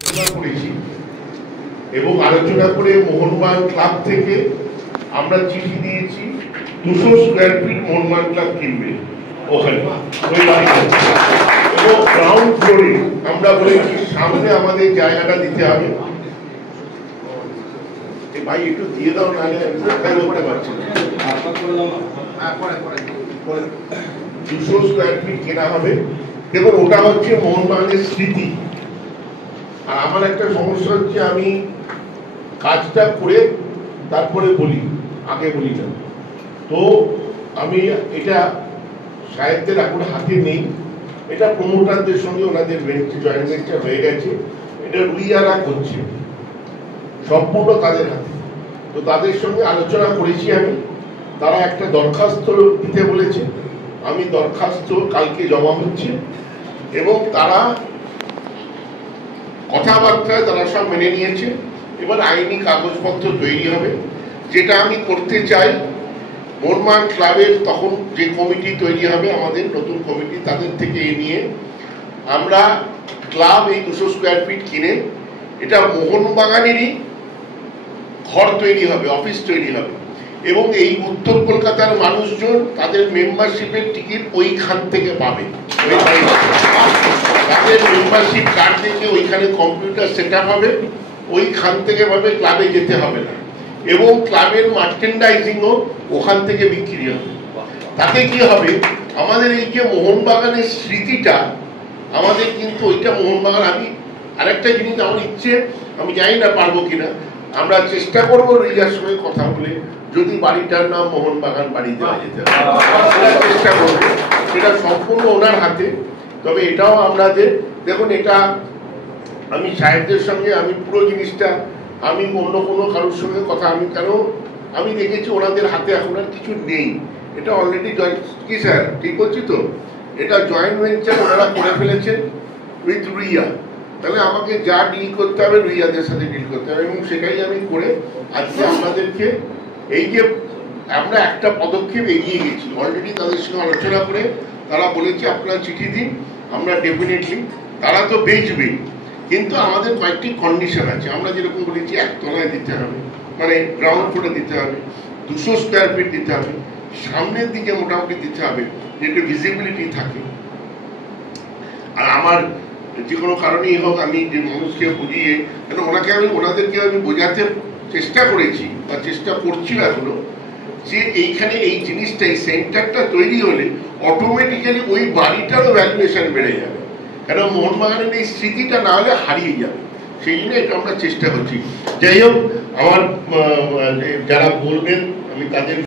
করেছি এবং আলোচনা করে মোহনবাগান ক্লাব থেকে আমরা চিঠি দিয়েছি 200 স্কয়ার ফিট মোহনবাগান ক্লাব কিনবে ওখানে ওই বাড়িতে, এবং গ্রাউন্ড ফ্লোরে আমরা বলেছি সামনে আমাদের জায়গাটা দিতে হবে। ভাই একটু দিয়ে দাও, নাহলে করতে পারছি না। 200 স্কয়ার ফিট কেনা হবে। দেখুন, ওটা হচ্ছে মোহনবাগানের স্মৃতি। আর আমার একটা সমস্যা হচ্ছে, আমি কাজটা করে তারপরে বলি, আগে বলি না। তো আমি এটা সাহেবদের এখন হাতে নেই, এটা প্রমোটারদের সঙ্গে ওনাদের জয়েন্ট ভেঞ্চার হয়ে গেছে, এটা রুইয়ারা করছে, সম্পূর্ণ তাদের হাতে। তো তাদের সঙ্গে আলোচনা করেছি আমি, তারা একটা দরখাস্ত দিতে বলেছে। আমি দরখাস্ত কালকে জমা হচ্ছে, এবং তারা কথাবার্তায় তারা সব মেনে নিয়েছে। এবার আইনি কাগজপত্র তৈরি হবে, যেটা আমি করতে চাই। মোহনবাগান ক্লাবের তখন যে কমিটি তৈরি হবে, আমাদের নতুন কমিটি, তাদের থেকে নিয়ে আমরা ক্লাব এই 200 স্কয়ার ফিট কিনে এটা মোহনবাগানেরই ঘর তৈরি হবে, অফিস তৈরি হবে, এবং এই উত্তর কলকাতার মানুষজন তাদের মেম্বারশিপের টিকিট ওইখান থেকে পাবে। তাদের মেম্বারশিপ কার্ড দেখে ওইখানে কম্পিউটার সেট আপ হবে, ওইখান থেকে ভাবে, ক্লাবে যেতে হবে না, এবং ক্লাবের মার্চেন্ডাইজিংও ওখান থেকে বিক্রি হবে। তাতে কি হবে, আমাদের এই যে মোহনবাগানের স্মৃতিটা, আমাদের কিন্তু ওইটা মোহনবাগান। আমি আরেকটা জিনিস, আমার ইচ্ছে, আমি জানি না পারবো কিনা, আমরা চেষ্টা করবো রিজার সঙ্গে কথা বলে যদি বাড়িটার নাম মোহনবাগান বাড়ি দেওয়া যেতে পারে, চেষ্টা করবো। সেটা সম্পূর্ণ ওনার হাতে। তবে এটাও আপনাদের দেখুন, এটা আমি সাহেবদের সঙ্গে আমি পুরো জিনিসটা, আমি অন্য কোনো কারোর সঙ্গে কথা, আমি কেন আমি দেখেছি ওনাদের হাতে এখন আর কিছু নেই। এটা অলরেডি কি স্যার ঠিক বলছি তো, এটা জয়েন্ট ভেঞ্চার ওনারা করে ফেলেছেন উইথ রুইয়া। তাহলে আমাকে যা ডিল করতে হবে রুইয়াদের সাথে ডিল করতে হবে, এবং সেটাই আমি করে আজকে আপনাদেরকে এই যে আমরা একটা পদক্ষেপ এগিয়ে গেছি। অলরেডি তাদের সঙ্গে আলোচনা করে তারা বলেছে আপনারা চিঠি দিন, আমরা ডেফিনেটলি, তারা তো বেচবেই, কিন্তু আমাদের কয়েকটি কন্ডিশন আছে। আমরা যেরকম বলেছি, একতলায় দিতে হবে, মানে গ্রাউন্ড ফ্লোরে দিতে হবে, 200 স্কয়ার ফিট দিতে হবে, সামনের দিকে মোটামুটি দিতে হবে, যেটা ভিজিবিলিটি থাকে। আর আমার যে কোনো কারণেই হোক, আমি যে মানুষকে বুঝিয়ে, কেন ওনাদেরকে আমি বোঝাতে চেষ্টা করেছি বা চেষ্টা করছি এখনো, যে এইখানে এই জিনিসটা, এই সেন্টারটা তৈরি হলে অটোমেটিক্যালি ওই বাড়িটারও ভ্যালুয়েশন বেড়ে যাবে। কেন মোহনবাগানের এই স্মৃতিটা না হলে হারিয়ে যাবে, সেই জন্য এটা আমরা চেষ্টা করছি। যাই হোক, আমার যারা বলবেন আমি তাদের